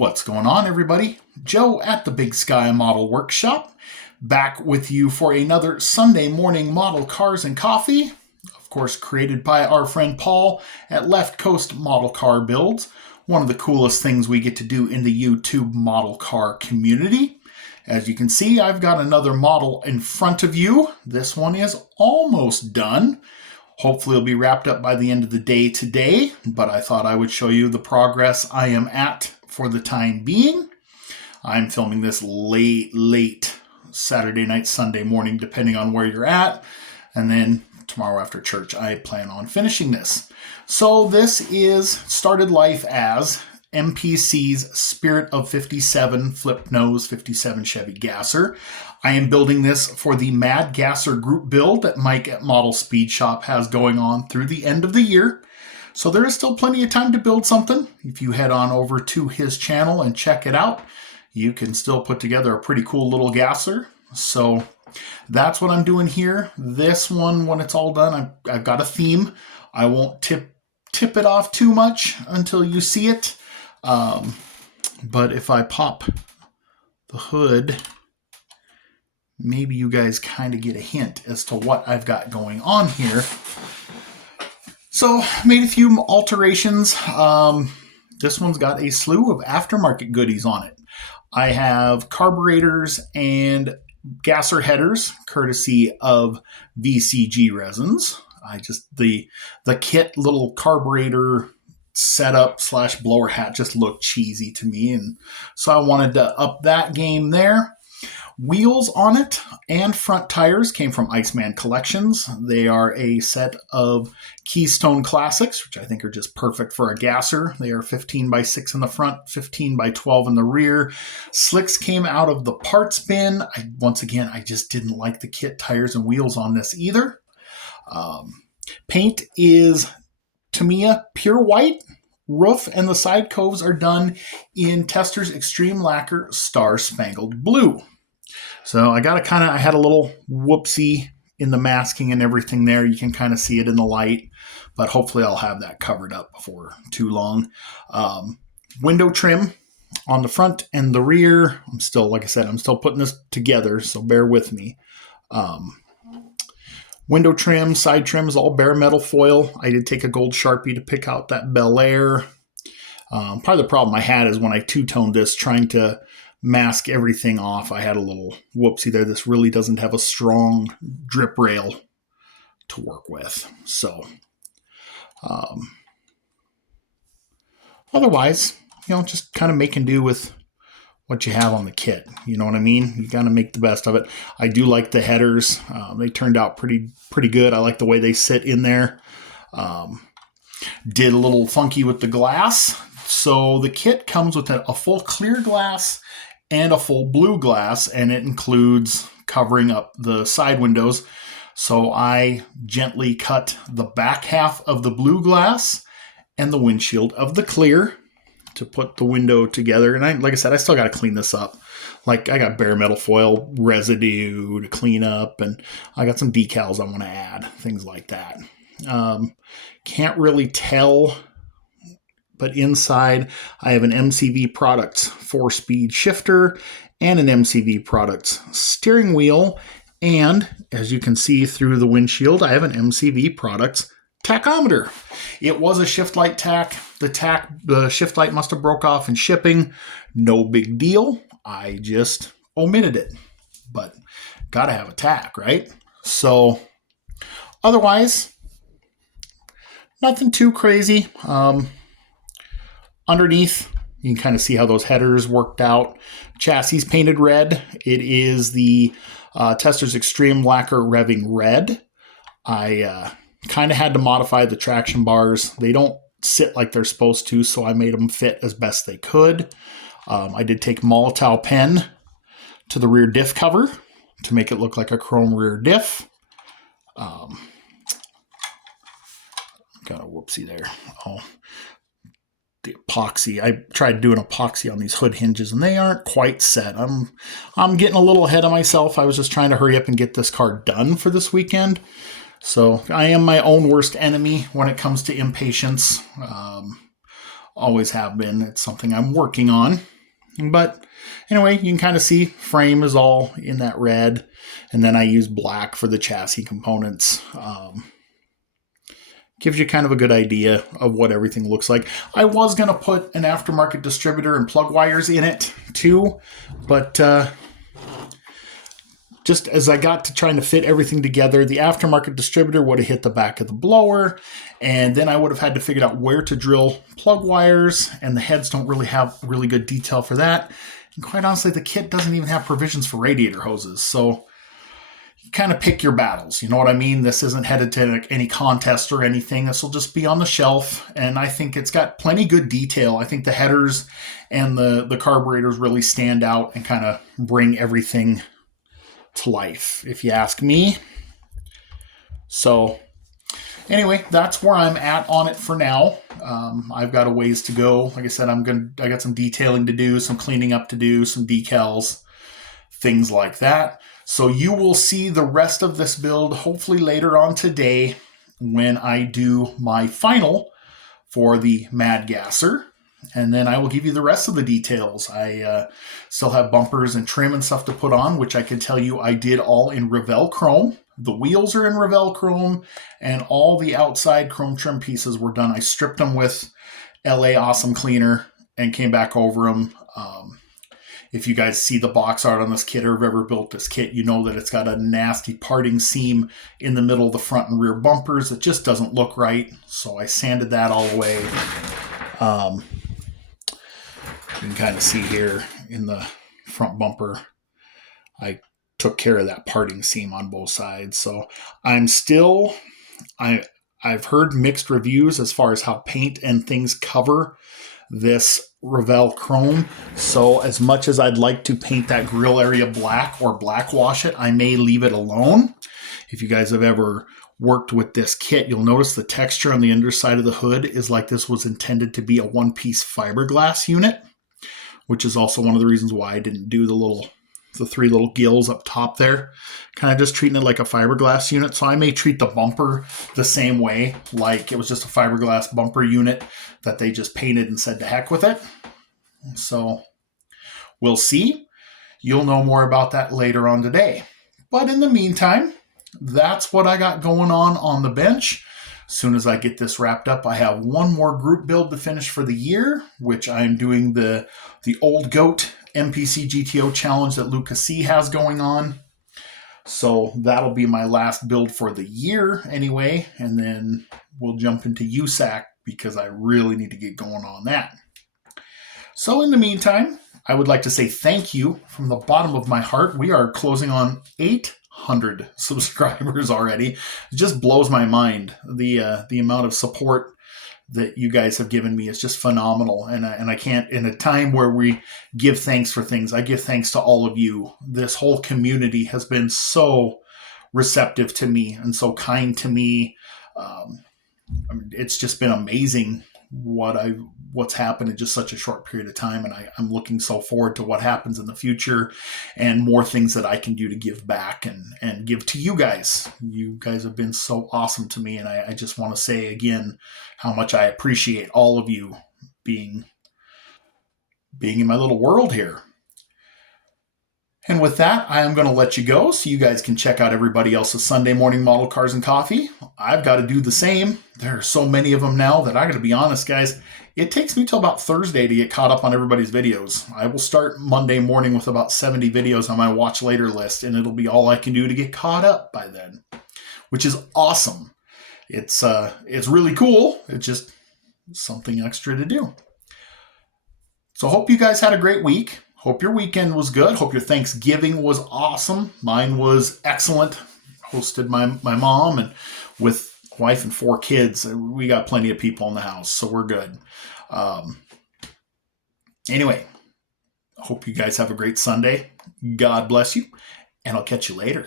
What's going on, everybody? Joe at the Big Sky Model Workshop, back with you for another Sunday morning model cars and coffee. Of course, created by our friend Paul at Left Coast Model Car Builds, one of the coolest things we get to do in the YouTube model car community. As you can see, I've got another model in front of you. This one is almost done. Hopefully it'll be wrapped up by the end of the day today, but I thought I would show you the progress I am at for the time being. I'm filming this late Saturday night, Sunday morning, depending on where you're at. And then tomorrow after church, I plan on finishing this. So this is started life as MPCs Spirit of 57 flip nose 57 Chevy Gasser. I am building this for the Mad Gasser group build that Mike at Model Speed Shop has going on through the end of the year. So there is still plenty of time to build something. If you head on over to his channel and check it out, you can still put together a pretty cool little gasser. So that's what I'm doing here. This one, when it's all done, I've got a theme. I won't tip it off too much until you see it. But if I pop the hood, maybe you guys kind of get a hint as to what I've got going on here. So, made a few alterations. This one's got a slew of aftermarket goodies on it. I have carburetors and gasser headers, courtesy of VCG resins. The kit little carburetor setup / blower hat just looked cheesy to me, and so I wanted to up that game there. Wheels on it and front tires came from Iceman Collections. They are a set of Keystone Classics, which I think are just perfect for a gasser. They are 15 by 6 in the front, 15 by 12 in the rear. Slicks came out of the parts bin. Once again, I just didn't like the kit tires and wheels on this either. Paint is Tamiya Pure White. Roof and the side coves are done in Tester's Extreme Lacquer Star Spangled Blue. So I had a little whoopsie in the masking and everything there. You can kind of see it in the light, but hopefully I'll have that covered up before too long. Window trim on the front and the rear. I'm still putting this together, so bear with me. Window trim, side trim is all bare metal foil. I did take a gold Sharpie to pick out that BelAir. Probably the problem I had is when I two-toned this, trying to mask everything off, I had a little whoopsie there. This really doesn't have a strong drip rail to work with. So, otherwise, just kind of making do with what you have on the kit. You know what I mean? You got to make the best of it. I do like the headers. They turned out pretty good. I like the way they sit in there. Did a little funky with the glass. So the kit comes with a full clear glass and a full blue glass, and it includes covering up the side windows. So I gently cut the back half of the blue glass and the windshield of the clear to put the window together. And like I said, I still got to clean this up. Like, I got bare metal foil residue to clean up, and I got some decals I want to add, things like that. Can't really tell, but inside I have an MCV Products 4-speed shifter and an MCV Products steering wheel. And as you can see through the windshield, I have an MCV Products tachometer. It was a shift light tack. The shift light must have broke off in shipping. No big deal. I just omitted it, but gotta have a tack, right? So otherwise, nothing too crazy. Underneath, you can kind of see how those headers worked out. Chassis painted red. It is the Tester's Extreme Lacquer Revving Red. I kind of had to modify the traction bars. They don't sit like they're supposed to, so I made them fit as best they could. I did take Molotow pen to the rear diff cover to make it look like a chrome rear diff. Got a whoopsie there. The epoxy. I tried doing epoxy on these hood hinges, and they aren't quite set. I'm getting a little ahead of myself. I was just trying to hurry up and get this car done for this weekend. So I am my own worst enemy when it comes to impatience. always have been. It's something I'm working on. But anyway, you can kind of see frame is all in that red. And then I use black for the chassis components. Gives you kind of a good idea of what everything looks like. I was going to put an aftermarket distributor and plug wires in it too, but just as I got to trying to fit everything together, the aftermarket distributor would have hit the back of the blower, and then I would have had to figure out where to drill plug wires, and the heads don't really have really good detail for that. And quite honestly, the kit doesn't even have provisions for radiator hoses, so you kind of pick your battles. You know what I mean? This isn't headed to any contest or anything. This will just be on the shelf, and I think it's got plenty good detail. I think the headers and the carburetors really stand out and kind of bring everything to life, if you ask me. So anyway, that's where I'm at on it for now. I've got a ways to go. Like I said, I got some detailing to do, some cleaning up to do, some decals, things like that. So you will see the rest of this build hopefully later on today when I do my final for the Mad Gasser. And then I will give you the rest of the details. I still have bumpers and trim and stuff to put on, which I can tell you I did all in Revell chrome. The wheels are in Revell chrome, and all the outside chrome trim pieces were done. I stripped them with LA Awesome Cleaner and came back over them. If you guys see the box art on this kit or have ever built this kit, you know that it's got a nasty parting seam in the middle of the front and rear bumpers. It just doesn't look right, so I sanded that all away. You can kind of see here in the front bumper, I took care of that parting seam on both sides. So I've heard mixed reviews as far as how paint and things cover this Revell chrome. So as much as I'd like to paint that grill area black or black wash it, I may leave it alone. If you guys have ever worked with this kit, you'll notice the texture on the underside of the hood is like this was intended to be a one-piece fiberglass unit, which is also one of the reasons why I didn't do the three little gills up top there. Kind of just treating it like a fiberglass unit. So I may treat the bumper the same way, like it was just a fiberglass bumper unit that they just painted and said to heck with it. So we'll see. You'll know more about that later on today. But in the meantime, that's what I got going on the bench. As soon as I get this wrapped up, I have one more group build to finish for the year, which I'm doing the Old Goat MPC GTO challenge that Lucas C has going on. So that'll be my last build for the year anyway, and then we'll jump into USAC because I really need to get going on that. So in the meantime, I would like to say thank you from the bottom of my heart. We are closing on 800 subscribers already. It just blows my mind. The amount of support that you guys have given me is just phenomenal. And I can't, in a time where we give thanks for things, I give thanks to all of you. This whole community has been so receptive to me and so kind to me. It's just been amazing what's happened in just such a short period of time. And I'm looking so forward to what happens in the future and more things that I can do to give back and give to you guys. You guys have been so awesome to me. And I just want to say again, how much I appreciate all of you being in my little world here. And with that, I am going to let you go so you guys can check out everybody else's Sunday morning model cars and coffee. I've got to do the same. There are so many of them now that I got to be honest, guys. It takes me till about Thursday to get caught up on everybody's videos. I will start Monday morning with about 70 videos on my watch later list, and it'll be all I can do to get caught up by then, which is awesome. It's really cool. It's just something extra to do. So hope you guys had a great week. Hope your weekend was good. Hope your Thanksgiving was awesome. Mine was excellent. Hosted my mom and with wife and 4 kids. We got plenty of people in the house, so we're good. Anyway, hope you guys have a great Sunday. God bless you, and I'll catch you later.